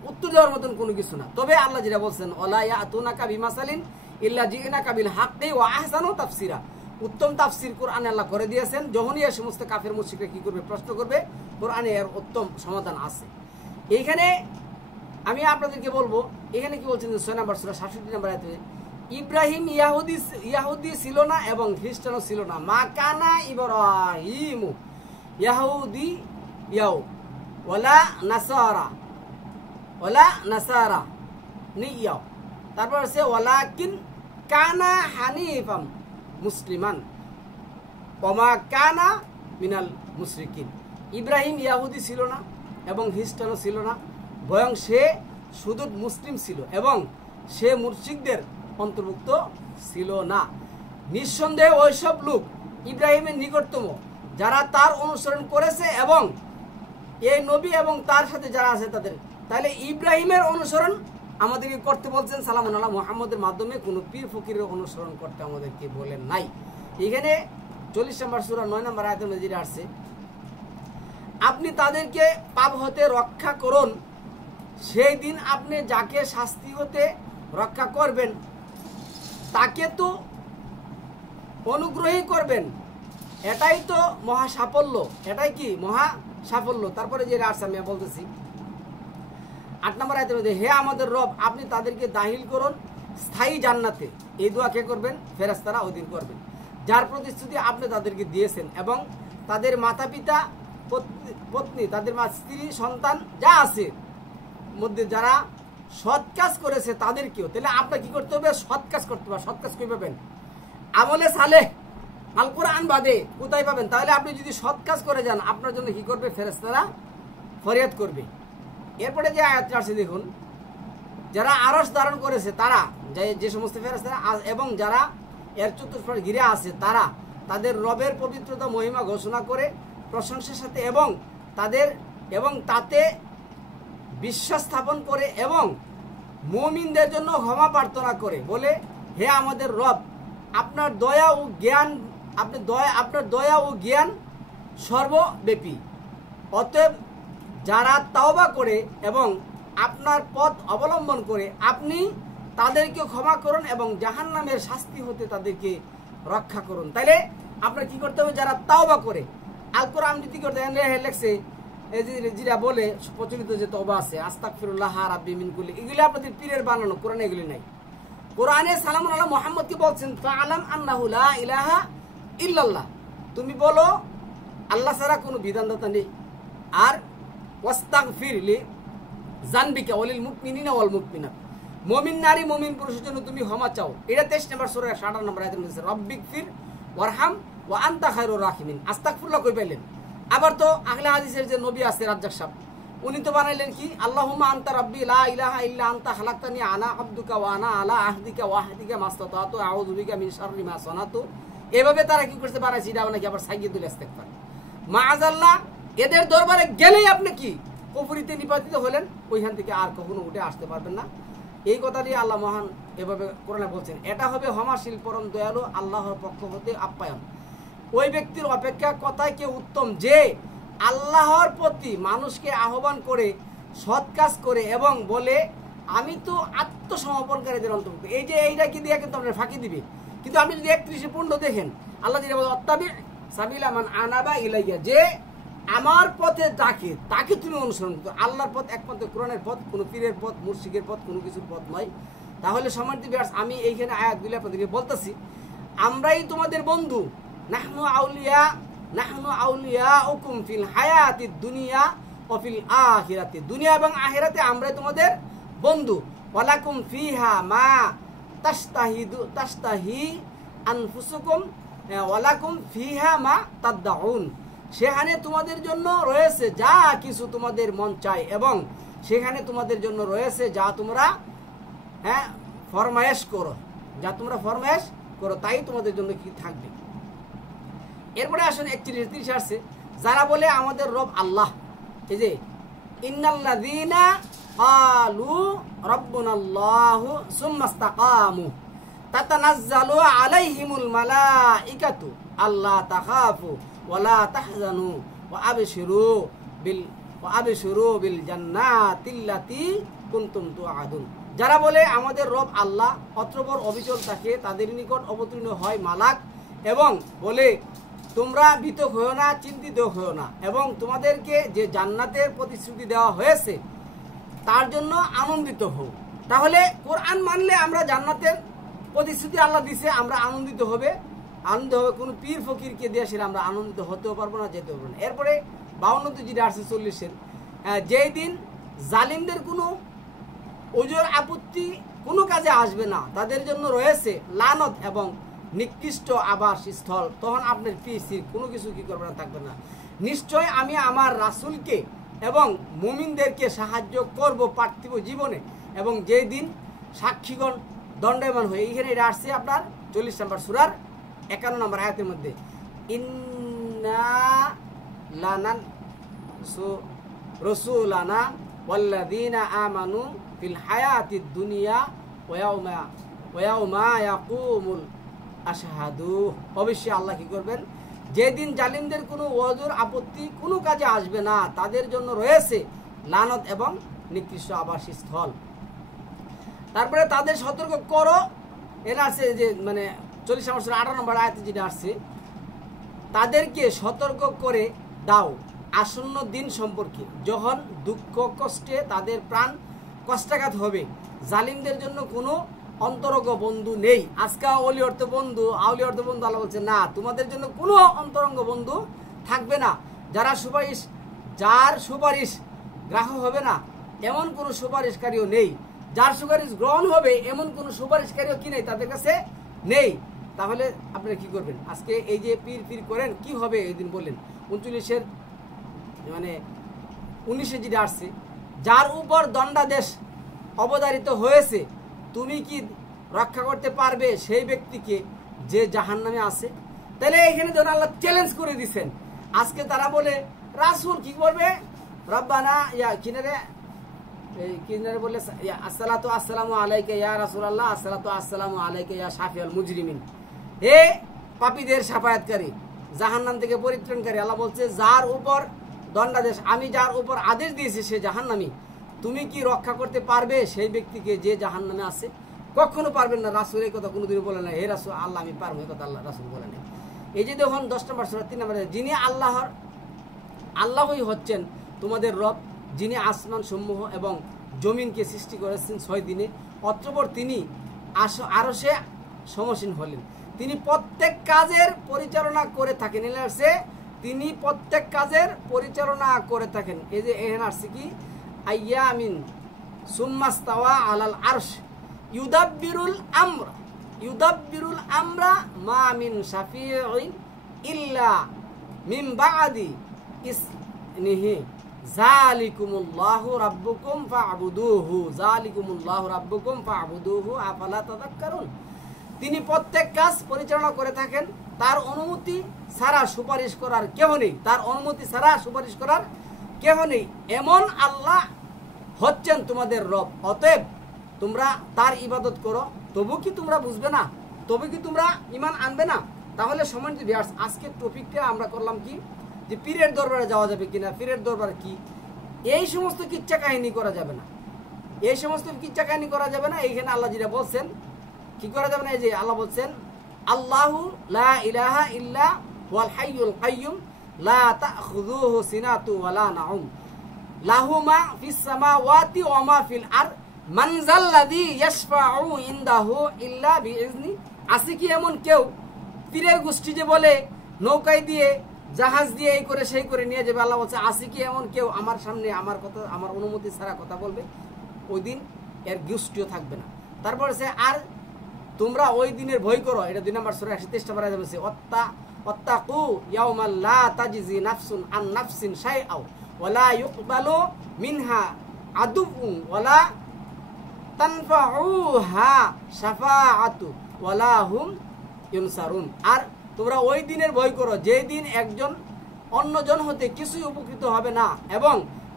উত্তর দেওয়ার মতন কোনো কিছু না। তবে আল্লাহ যেটা বলছেন, ওয়ালা ইয়াতুনাকা বিমাসালিন ইল্লা জিনাকা বিল হাক্কি ওয়া আহসানু তাফসিরা, উত্তম তাফসির কোরআনে আল্লাহ করে দিয়েছেন। যখনই এই সমস্ত কাফের মুশরিকরা কি করবে, প্রশ্ন করবে, কোরআনে এর উত্তম সমাধান আছে। এইখানে আমি আপনাদেরকে বলবো, এখানে কি বলছেন 6 নম্বর সূরা 67 নম্বর আয়াতে, ইব্রাহিম ইয়াহুদি ছিল না এবং খ্রিস্টানও ছিল না, মা কানা ইব্রাহিম ইয়াহুদি ওয়ালা নাসারা নিয়াও, তারপর আছে ওয়ালাকিন কানা হানিফাম মুসলিমান ওমা কানা মিনাল মুশরিকিন। ইব্রাহিম ইয়াহুদি ছিল না এবং খ্রিস্টানও ছিল না, বরং সে শুধু মুসলিম ছিল এবং সে মুশরিকদের অন্তর্ভুক্ত ছিল না। নিঃসন্দেহে ওইসব লোক ইব্রাহিমের নিকটতম যারা তার অনুসরণ করেছে এবং এই নবী এবং তার সাথে যারা আছে তাদের। তাহলে ইব্রাহিমের অনুসরণ আমাদেরকে করতে বলছেন সালামুন আলা মুহাম্মদের মাধ্যমে, কোনো পীর ফকিরের অনুসরণ করতে আমাদেরকে বলেন নাই। এখানে 40 নম্বর সূরা 9 নম্বর আয়াতের মধ্যে যেটা আসছে, আপনি তাদেরকে পাপ হতে রক্ষা করুন, সেই দিন আপনি যাকে শাস্তি হতে রক্ষা করবেন তাকে তো অনুগ্রহী করবেন, এটাই তো মহা সাফল্য, এটাই কি মহা সাফল্য। তারপরে যে আসছে আমি বলতেছি 8 নম্বর আয়াতের মধ্যে, হে আমাদের রব, আপনি তাদেরকে দাখিল করুন স্থায়ী জান্নাতে। এই দোয়া কে করবেন, ফেরেশতারা ওদিন করবেন, যার প্রতিশ্রুতি আপনি তাদেরকে দিয়েছেন, এবং তাদের মাতা পিতা পত্নী, তাদের স্ত্রী সন্তান যা আছে মধ্যে যারা সৎ কাজ করেছে তাদেরকেও। তাহলে আপনার কি করতে হবে, সৎ কাজ করতে হবে। সৎ কাজ কই পাবেন, আমলে সালেহ আল কোরআন বাদে কোথায় পাবেন? তাহলে আপনি যদি সৎ কাজ করে যান, আপনার জন্য কি করবে, ফেরেশতারা ফরিয়াদ করবে। এরপরে যে আয়াতটা আছে দেখুন, যারা আরশ ধারণ করেছে তারা, যে সমস্ত ফেরেশতারা এবং যারা এর চতুষ্পাশ ঘিরে আছে তারা তাদের রবের পবিত্রতা মহিমা ঘোষণা করে প্রশংসার সাথে এবং তাতে বিশ্বাস স্থাপন করে এবং মুমিনদের জন্য ক্ষমা প্রার্থনা করে বলে, হে আমাদের রব, আপনার দয়া ও জ্ঞান সর্বব্যাপী। অতএব যারা তাওবা করে এবং আপনার পথ অবলম্বন করে আপনি তাদেরকে ক্ষমা করুন এবং জাহান্নামের শাস্তি হতে তাদেরকে রক্ষা করুন। তাইলে আপনার কি করতে হবে? যারা তাওবা করে, আল কোরআন যদি করতে লেখছে এই যেটা বলে প্রচলিত যে তওবা আছে, আস্তাগফিরুল্লাহ রাব্বি মিন কুল্লি, এগুলি আপনাদের পীরের বানানো, কোরআনে এগুলি নাই। কোরআনে সালামুন আলা মুহাম্মদকে বলছেন ফাআলাম আন্নাহু লা ইলাহা ইল্লাল্লাহ, তুমি বলো আল্লাহ ছাড়া কোনো বিধানদাতা নেই। আর ওয়াস্তাগফির লি জানবিকা ওয়ালিল মুমিনিনা ওয়াল মুমিনাত, মুমিন নারী মুমিন পুরুষের জন্য তুমি ক্ষমা চাও। এটা 23 নম্বর সূরা 18 নম্বর আয়াতের মধ্যে রব্বিগফির ওয়ারহাম ওয়া আনতা খায়রুর রাহিমিন। আস্তাগফিরুল্লাহ কই পাইলেন? আবার তো আহলে হাদিসের যে নবী আছে রাজ্জাক সাহেব, উনি তো বানাইলেন কি, আল্লাহুম্মা আনতা রাব্বি লা ইলাহা ইল্লা আনতা খালাকতানি আনা আবদুকা ওয়া আনা আলা আহদিকা ওয়া আহদিকা মাসতাতাতু আউযু বিকা মিন শাররি মা সানাতু। এভাবে তারা কি করতে বানাইছে, এটা নাকি আবার সাইয়্যিদুল ইস্তিগফার। মাআযাল্লাহ, এদের দরবারে গেলেই আপনি কি কুফরিতে নিপাতিত হলেন, ওইখান থেকে আর কখনো উঠে আসতে পারবেন না। এই কথাটি আল্লাহ মহান এভাবে কোরআনে বলছেন। এটা হবে ক্ষমাশীল পরম দয়ালু আল্লাহর পক্ষ হতে আপ্যায়ন। ওই ব্যক্তির অপেক্ষা কথায় কে উত্তম যে আল্লাহর প্রতি মানুষকে আহ্বান করে সৎ কাজ করে এবং বলে আমি তো আত্মসমর্পণকারীদের অন্তর্ভুক্ত। এই যে এইটা কি দিয়ে কিন্তু আপনার ফাঁকি দিবে। কিন্তু আপনি যদি 31 দেখেন, আল্লাহ যেটা বলে অত্তাবি সাবিলা মান আনাবা ইলাইয়া, যে আমার পথে ডাকে তাকে তুমি অনুসরণ করো। আল্লাহর পথ একমাত্র কোরআনের পথ, কোনো পীরের পথ, মুর্শিদের পথ, কোনো কিছুর পথ নয়। তাহলে সম্মানিত ভিউয়ার্স, আমি এইখানে আয়াতগুলি আপনাদেরকে বলতেছি, আমরাই তোমাদের বন্ধু। নাহনু আউলিয়াউকুম ফিল হায়াতিদ দুনিয়া ওয়া ফিল আখিরাতি, দুনিয়া এবং আখিরাতে আমরাই তোমাদের বন্ধু। ওয়ালাকুম ফিহা মা তাশতাহি আনফুসুকুম ওয়ালাকুম ফিহা মা তাদউন, সেখানে তোমাদের জন্য রয়েছে যা কিছু তোমাদের মন চায় এবং সেখানে তোমাদের জন্য রয়েছে যা তোমরা ফরমায়েশ করো, তাই তোমাদের জন্য কি থাকবে। এরপরে আসুন 31 আসছে, যারা বলে আমাদের রব আল্লাহ। এই যে ইন্নাল্লাযীনা ক্বালু রাব্বুনাল্লাহু সুম্মা ইসতাকামু তাতানাজ্জালু আলাইহিমুল মালাইকাতু আল্লা তাখাফু ওয়ালা তাহজানু ওয়া আবশিরু বিল জান্নাতিল্লাতী কুনতুম তুআদুন। যারা বলে আমাদের রব আল্লাহ, অতঃপর অবিচল থাকে, তাদের নিকট অবতীর্ণ হয় মালাক এবং বলে তোমরা ভীত হও না, চিন্তিত হও না, এবং তোমাদেরকে যে জান্নাতের প্রতিশ্রুতি দেওয়া হয়েছে তার জন্য আনন্দিত হও। তাহলে কোরআন মানলে আমরা জান্নাতের প্রতিশ্রুতি আল্লাহ দিছে, আমরা আনন্দিত হবে। কোনো পীর ফকিরকে দিয়ে সেটা আমরা আনন্দিত হতেও পারবো না, যেতে পারবো না। এরপরে 52 যেটা আসছে 40-এর, যেই দিন জালিমদের কোনো ওজোর আপত্তি কোনো কাজে আসবে না, তাদের জন্য রয়েছে লানত এবং নিকৃষ্ট আবাসস্থল, তখন আপনার পিসির কোনো কিছু কি করবে না, থাকবে না। নিশ্চয় আমি আমার রাসূলকে এবং মুমিনদেরকে সাহায্য করব পার্থিব জীবনে, এবং যেই দিন সাক্ষীগণ দণ্ডায়মান হয়ে, এইখানে এটা আসছে আপনার 40 নম্বর সূরার 51 নম্বর আয়াতের মধ্যে, ইন্না লানান রাসূলানা ওয়াল্লাযীনা আমানু ফিল হায়াতিদ দুনিয়া ওয়া ইয়াউমা ইয়াকুমুল আশহাদু। অবশ্যই আল্লাহ কি করবেন, যেদিন জালিমদের কোনো ওজর আপত্তি কোনো কাজে আসবে না, তাদের জন্য রয়েছে লানত এবং নিকৃষ্ট আবাসস্থল। তারপরে তাদের সতর্ক করো, এরা আছে যে 40 নম্বর আয়াতে যেটা আসছে, তাদেরকে সতর্ক করে দাও আসন্ন দিন সম্পর্কে, যখন দুঃখ কষ্টে তাদের প্রাণ কষ্টাঘাত হবে। জালিমদের জন্য কোনো অন্তরঙ্গ বন্ধু নেই। আজকে অলি অর্থ বন্ধু, আউলি অর্থ বন্ধু, আল্লাহ বলছে না, তোমাদের জন্য কোনো অন্তরঙ্গ বন্ধু থাকবে না। যার সুপারিশ গ্রাহ্য হবে না এমন কোনো সুপারিশকারীও নেই, যার সুপারিশ গ্রহণ হবে এমন কোনো সুপারিশকারীও কি নেই, তাদের কাছে নেই। তাহলে আপনারা কি করবেন? আজকে এই যে পীর করেন, কি হবে এই দিন বললেন 39-এর 19-এ যেটা আসছে, যার উপর দণ্ডাদেশ অবধারিত হয়েছে তুমি কি রক্ষা করতে পারবে সেই ব্যক্তিকে যে জাহান্নামে আছে? তাহলে এখানে ধরুন আল্লাহ চ্যালেঞ্জ করে দিচ্ছেন। আজকে তারা বলে রাসূল কি করবে, রব্বানা ইয়া কিনারে কিনারে বলে আসসালাতু আসসালামু আলাইকা ইয়া রাসূলুল্লাহ, আসসালাতু আসসালামু আলাইকা ইয়া শাফিউল মুজরিমিন, হে পাপীদের শাফায়াতকারী, জাহান্নাম থেকে পরিত্রাণকারী। আল্লাহ বলছে যার উপর দণ্ডাদেশ, আমি যার উপর আদেশ দিয়েছি সে জাহান্নামী, তুমি কি রক্ষা করতে পারবে সেই ব্যক্তিকে যে জাহান্নামে আছে? কখনো পারবেন না। রাসূল এই কথা কোনোদিনও বলে না, হে রাসূল আল্লাহ আমি পারবো, এই কথা আল্লাহ রাসূল বলে না। এই যে দেখুন 10 নম্বর সূরা 3 নম্বরে, যিনি আল্লাহই হচ্ছেন তোমাদের রব, যিনি আসমান সমূহ এবং জমিনকে সৃষ্টি করেছেন 6 দিনে, অতঃপর তিনি আরশে সমসীন হলেন, তিনি প্রত্যেক কাজের পরিচালনা করে থাকেন। তিনি প্রত্যেক কাজের পরিচালনা করে থাকেন। এই যে এখানে আসছে কি, আইয়ামিন সুম্মাস্তাওয়া আলাল আরশ ইউদাব্বিরুল আমরা মা মিন শাফিঈন ইল্লা মিন বাদি ইসনিহি যালিকুমুল্লাহু রাব্বুকুম ফা'বুদুহু আফালা তাযাক্কারুন। তিনি প্রত্যেক কাজ পরিচালনা করে থাকেন, তার অনুমতি ছাড়া সুপারিশ করার কেউ নেই, এমন আল্লাহ হচ্ছেন তোমাদের রব। অতএব তোমরা তার ইবাদত করো। তবু কি তোমরা বুঝবে না? তবে কি তোমরা ঈমান আনবে না? তাহলে সম্মানিত ভিউয়ার্স, আজকের টপিকটা আমরা করলাম কি, যে পীরের দরবারে যাওয়া যাবে কিনা, পীরের দরবার কি, এই সমস্ত কিচ্ছা কাহিনী করা যাবে না। এইখানে আল্লাহ যেটা বলছেন কি করা যাবে না, এই যে আল্লাহ বলছেন আল্লাহু লা ইলাহা ইল্লা ওয়াল হাইয়ুল কাইয়ুম লা তাখুযুহু সিনাতু ওয়ালা নাউম লাহু মা ফিস সামাওয়াতি ওয়া মা ফিল আরদ মান যাল্লাযী ইয়াশফাউ ইনদাহু ইল্লা বিইজনি। আছে কি এমন কেউ, পীরের গোষ্ঠী যে বলে নৌকায় দিয়ে জাহাজ দিয়ে এই করে সেই করে নিয়ে যাবে, আল্লাহ বলছে আছে কি এমন কেউ আমার সামনে আমার অনুমতি ছাড়া কথা বলবে? ওই দিন এর গোষ্ঠীও থাকবে না। তারপরে সে আর তোমরা ওই দিনের ভয় করো, এটা 2 নম্বর সূরা 123 নম্বর আয়াতে বলছে ওয়াত্তাকু ইয়াওমাল লা তাজজি নাফসুন আন নাফসিন শাইআও ওয়ালা ইউকবালু মিনহা আদুউন ওয়ালা তানফাউহা শাফাআতু ওয়ালা হুম ইউনসারুন। আর তোমরা ওই দিনের ভয় করো যেই দিন একজন অন্যজন হতে কিছুই উপকৃত হবে না এবং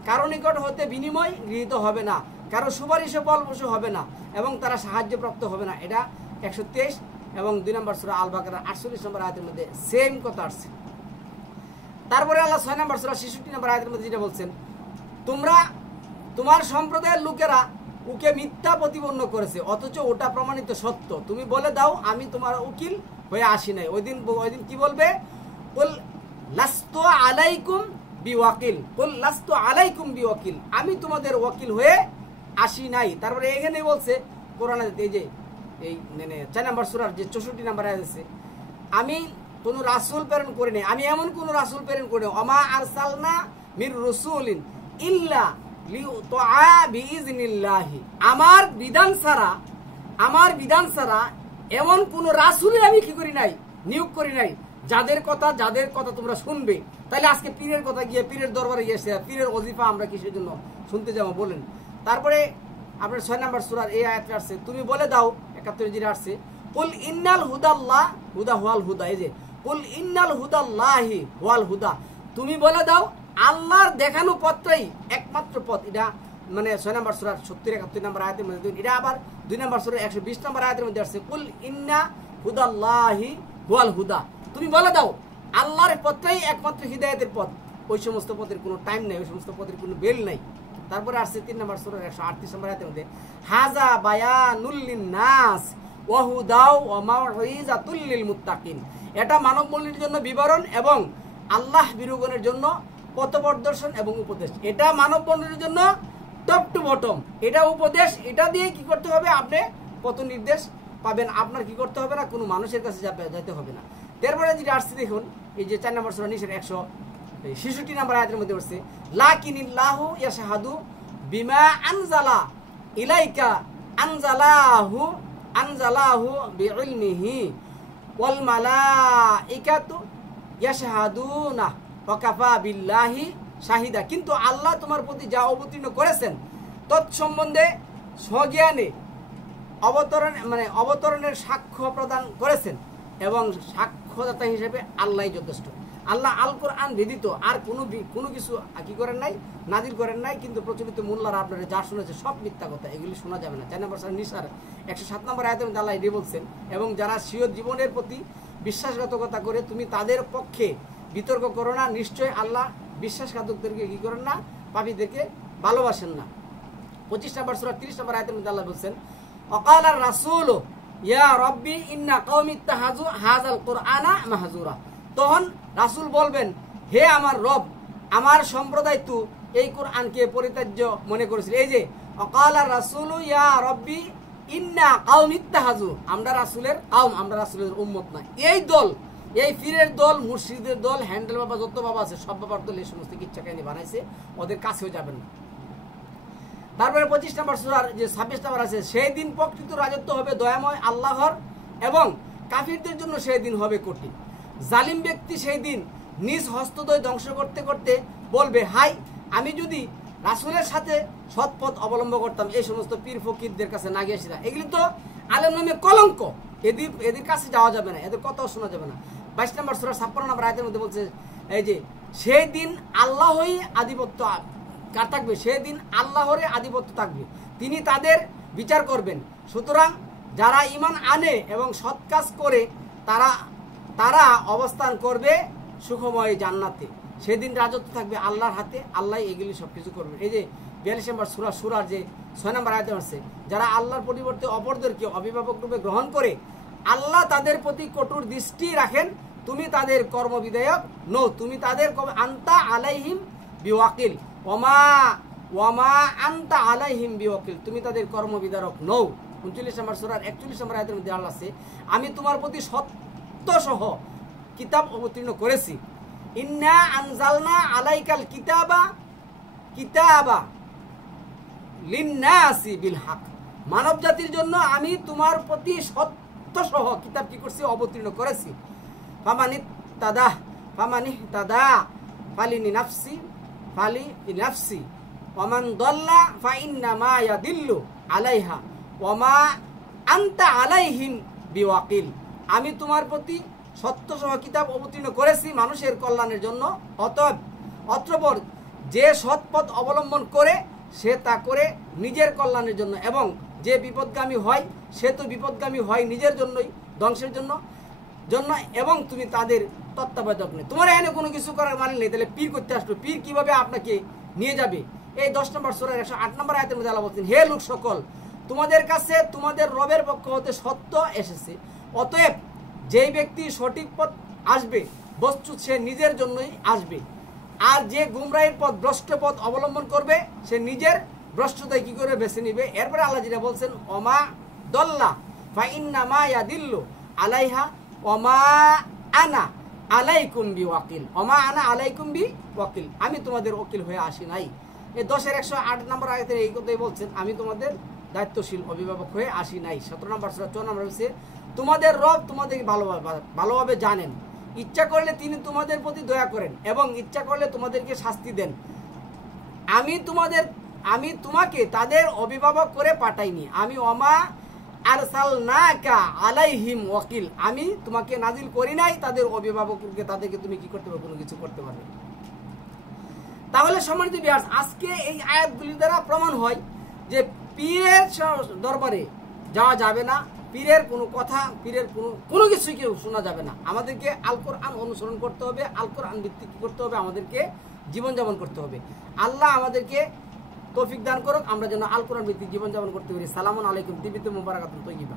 কারো নিকট হতে বিনিময় গৃহীত হবে না, কারো সুপারিশে ফলপ্রসূ হবে না এবং তারা সাহায্যপ্রাপ্ত হবে না। এটা 123 এবং 2 নম্বর সূরা আল বাকারা 48 নম্বর আয়াতের মধ্যে সেম কথা আসছে। তারপরে আল্লাহ 6 নম্বর সূরা 66 নম্বর আয়াতের মধ্যে যেটা বলছেন, তোমার সম্প্রদায়ের লোকেরা ওকে মিথ্যা প্রতিপন্ন করেছে, অথচ ওটা প্রমাণিত সত্য। তুমি বলে দাও আমি তোমার উকিল হয়ে আসি নাই। ওই দিন কি বলবে, কুল লাস্তু আলাইকুম বিওয়াকিল, আমি তোমাদের ওয়াকিল হয়ে আসি নাই। তারপরে এখানে বলছে কোরআনে, এই যে এই মানে 4 নম্বর সূরার যে 64 নম্বর আয়াত আছে, আমি কোন রাসূল প্রেরণ করি নাই, আমি এমন কোন রাসূল প্রেরণ করি নাই, ওমা আরসালনা মির রাসূলিন ইল্লা লিউতআ বিইজনিল্লাহি, আমার বিধান ছাড়া এমন কোন রাসূল আমি কি করি নাই, নিয়োগ করি নাই, যাদের কথা তোমরা শুনবে। তাহলে আজকে পীরের কথা গিয়ে পীরের দরবারে গিয়েছে, পীরের ওজিফা আমরা কিসের জন্য শুনতে যাবো বলেন? তারপরে আপনার 6 নম্বর সূরার এই আয়াতটা আসছে, তুমি বলে দাও 71 যেটা আসছে, কুল ইন্নাল হুদা হুয়াল হুদা, এই যে কুল ইন্নাল হুদাল্লাহি হুয়াল হুদা, তুমি বলে দাও আল্লাহর দেখানো পথটাই একমাত্র পথ। এটা মানে 6 নম্বর সূরার 70-71 নম্বর আয়াতের মধ্যে। এটা আবার 2 নম্বর সূরার 120 নম্বর আয়াতের মধ্যে আসছে, কুল ইন্না হুদাল্লাহি হুয়াল হুদা, তুমি বলে দাও আল্লাহর পথটাই একমাত্র হিদায়াতের পথ। ওই সমস্ত পথের কোনো টাইম নাই, ওই সমস্ত পথের কোনো বেল নাই। তারপরে আসছে 3 নম্বর সূরার 138 নম্বর আয়াতের মধ্যে, হাযা বায়ানুল লিন্নাস ওয়া হুদাও ওয়া মাউইযাতুল লিল মুত্তাকিন, এটা মানব মণ্ডলীর জন্য বিবরণ এবং আল্লাহ বিরোগণের জন্য পথপ্রদর্শন এবং উপদেশ। এটা মানব মণ্ডলীর জন্য টপ টু বটম, এটা উপদেশ, এটা দিয়ে কি করতে হবে, আপনি পথ নির্দেশ পাবেন। আপনার কি করতে হবে না, কোনো মানুষের কাছে যেতে হবে না। তারপরে যেটা আসছে দেখুন, এই যে 4 নম্বর সূরা নিচের 166 নম্বর আয়াতের মধ্যে বলছে, লাকিনিল্লাহু ইয়াশহাদু বিমা আনজালা ইলাইকা আনজালাহু বিইলমিহি ওয়াল মালাইকাতু ইয়াশহাদুনা ওয়া কাফা বিল্লাহি শাহিদা, কিন্তু আল্লাহ তোমার প্রতি যা অবতীর্ণ করেছেন তৎসম্বন্ধে স্বজ্ঞানে অবতরণের সাক্ষ্য প্রদান করেছেন এবং সাক্ষ্যদাতা হিসেবে আল্লাহ যথেষ্ট। আল্লাহ আল কোরআন ব্যতীত আর কোনো কিছু কি করেন নাই, নাজিল করেন নাই। কিন্তু প্রচলিত মোল্লারা আপনারা যা শুনেছে সব মিথ্যা কথা, এগুলি শোনা যাবে না। 4 নম্বর সূরা নিসার 107 নম্বর আয়াতে আল্লাহ এটি বলছেন, এবং যারা স্বীয় জীবনের প্রতি বিশ্বাসঘাতকতা করে তুমি তাদের পক্ষে বিতর্ক করো না, নিশ্চয় আল্লাহ বিশ্বাসঘাতকদেরকে কি করেন না, পাপীদেরকে ভালোবাসেন না। 25 নম্বর সূরা 30 নম্বর আয়াতে আল্লাহ বলছেন, ওয়াকাল আর রাসূল ইয়া রব্বি ইন্না কওমি ইত্তাহাযু হাযাল কুরআনা মাহজুরা। তখন রাসূল বলবেন, হে আমার রব, আমার সম্প্রদায় তো এই কোরআনকে পরিত্যাজ্য মনে করেছিল। এই যে ওয়াকাল আর রাসূল ইয়া রব্বি ইন্না কওমি ইত্তাহাযু, আমরা রাসূলের কওম, আমরা রাসূলের উম্মত না। এই দল, এই পীরের দল, মুর্শিদের দল, হ্যান্ডেল বাবা, যত বাবা আছে সব বাবার দল এই সমস্ত কিচ্ছা কাহিনী বানাইছে, ওদের কাছেও যাবেন না। তারপরে 25 নম্বর সূরার যে 26 নম্বর আছে, সেই দিন প্রকৃত রাজত্ব হবে দয়াময় আল্লাহর এবং কাফিরদের জন্য সেই দিন হবে কঠিন। জালিম ব্যক্তি সেই দিন নিজ হস্তদ্বয় ধ্বংস করতে করতে বলবে, হাই আমি যদি রাসূলের সাথে সৎপথ অবলম্বন করতাম, এই সমস্ত পীর ফকিরদের কাছে না গিয়েছিলাম। এগুলি তো আলেম নামে কলঙ্ক, এদের কাছে যাওয়া যাবে না, এদের কথাও শোনা যাবে না। 22 নম্বর সূরা 56 নম্বর আয়াতের মধ্যে বলছে, এই যে সেই দিন আল্লাহই আধিপত্য থাকবে, সেদিন আল্লাহরে আধিপত্য থাকবে, তিনি তাদের বিচার করবেন। সুতরাং যারা ঈমান আনে এবং সৎ কাজ করে তারা অবস্থান করবে সুখময় জান্নাতে। সেদিন রাজত্ব থাকবে আল্লাহর হাতে, আল্লাহ এগুলি সবকিছু করবেন। এই যে 42 নম্বর সূরার যে 6 নম্বর আয়াতে আছে, যারা আল্লাহর পরিবর্তে অপরদেরকে অভিভাবক রূপে গ্রহণ করে আল্লাহ তাদের প্রতি কঠোর দৃষ্টি রাখেন, তুমি তাদের কর্মবিধায়ক নও, তুমি তাদের আনতা আলাইহিম বিওয়াকিল, ওয়ামা আনতা আলাইহিম বিওয়াকিল, তুমি তাদের কর্মবিধারক নও। 39 নম্বর সূরার 41 নম্বর আয়াতের মধ্যে আল্লাহ আছে, আমি তোমার প্রতি সত্যসহ কিতাব অবতীর্ণ করেছি। ইন্না আনজালনা আলাইকাল কিতাবা লিন্নাসি বিল হক, মানব জাতির জন্য আমি তোমার প্রতি সত্যসহ কিতাব কি করছি, অবতীর্ণ করেছি। ফামানিহতাদা ফালিনি নাফসি ওমান দাল্লা ফাইন্নামা ইয়াদিল্লু আলাইহা ওয়ামা আনতা আলাইহিম বিওয়াকিল, আমি তোমার প্রতি সত্যসহ কিতাব অবতীর্ণ করেছি মানুষের কল্যাণের জন্য, অতঃপর যে সৎপথ অবলম্বন করে সে তা করে নিজের কল্যাণের জন্য, এবং যে বিপদগামী হয় সে তো বিপদগামী হয় নিজের জন্যই, ধ্বংসের জন্য, এবং তুমি তাদের তত্ত্বাবধায়ক নেই। তোমার এখানে কোনো কিছু করার মানে নেই, তাহলে পীর করতে আসলো, পীর কিভাবে আপনাকে নিয়ে যাবে? এই 10 নম্বর সূরার 108 নম্বর আয়াতের মধ্যে আল্লাহ বলছেন, হে লোক সকল, তোমাদের কাছে তোমাদের রবের পক্ষ হতে সত্য এসেছে, অতএব যেই ব্যক্তি সঠিক পথ আসবে বস্তুত সে নিজের জন্যই আসবে, আর যে গুমরাহির পথ, ভ্রষ্ট পথ অবলম্বন করবে সে নিজের ভ্রষ্টতায় কি করে বেছে নিবে। এরপরে আল্লাহ যেটা বলছেন, ওমা দল্লা ফাইন্নামা ইয়াদিল্লু আলাইহা ওমা আনা আলাইকুম বিওয়াকিল, ওমা আনা আলাইকুম বিওয়াকিল, আমি তোমাদের ওকিল হয়ে আসি নাই। এই 10-এর 108 নম্বর আয়াতে এই কথাই বলছেন, আমি তোমাদের দায়িত্বশীল অভিভাবক হয়ে আসি নাই। 17 নম্বর সূরা 4 নম্বর হচ্ছে, তোমাদের রব তোমাদের ভালোভাবে জানেন, ইচ্ছা করলে তিনি তোমাদের প্রতি দয়া করেন এবং ইচ্ছা করলে তোমাদেরকে শাস্তি দেন। আমি তোমাকে তাদের অভিভাবক করে পাঠাইনি, আমি ওমা আরসালনাকা আলাইহিম ওয়াকিল, আমি তোমাকে নাজিল করি নাই তাদের অভিভাবককে, তাদেরকে তুমি কি করতে পারবে, কোনো কিছু করতে পারবে। তাহলে সম্মানিত ভিউয়ার্স, আজকে এই আয়াতগুলির দ্বারা প্রমাণ হয় যে পীরের দরবারে যাওয়া যাবে না, পীরের কোনো কথা, পীরের কোনো কিছুই কেউ শোনা যাবে না। আমাদেরকে আল কোরআন অনুসরণ করতে হবে, আল কোরআন ভিত্তিক কি করতে হবে, আমাদেরকে জীবনযাপন করতে হবে। আল্লাহ আমাদেরকে তৌফিক দান করুক, আমরা যেন আল কোরআন ভিত্তিক জীবনযাপন করতে পারি। সালামুন আলাইকুম, দিবিতে মুবারাকাতুন তৈয়িবা।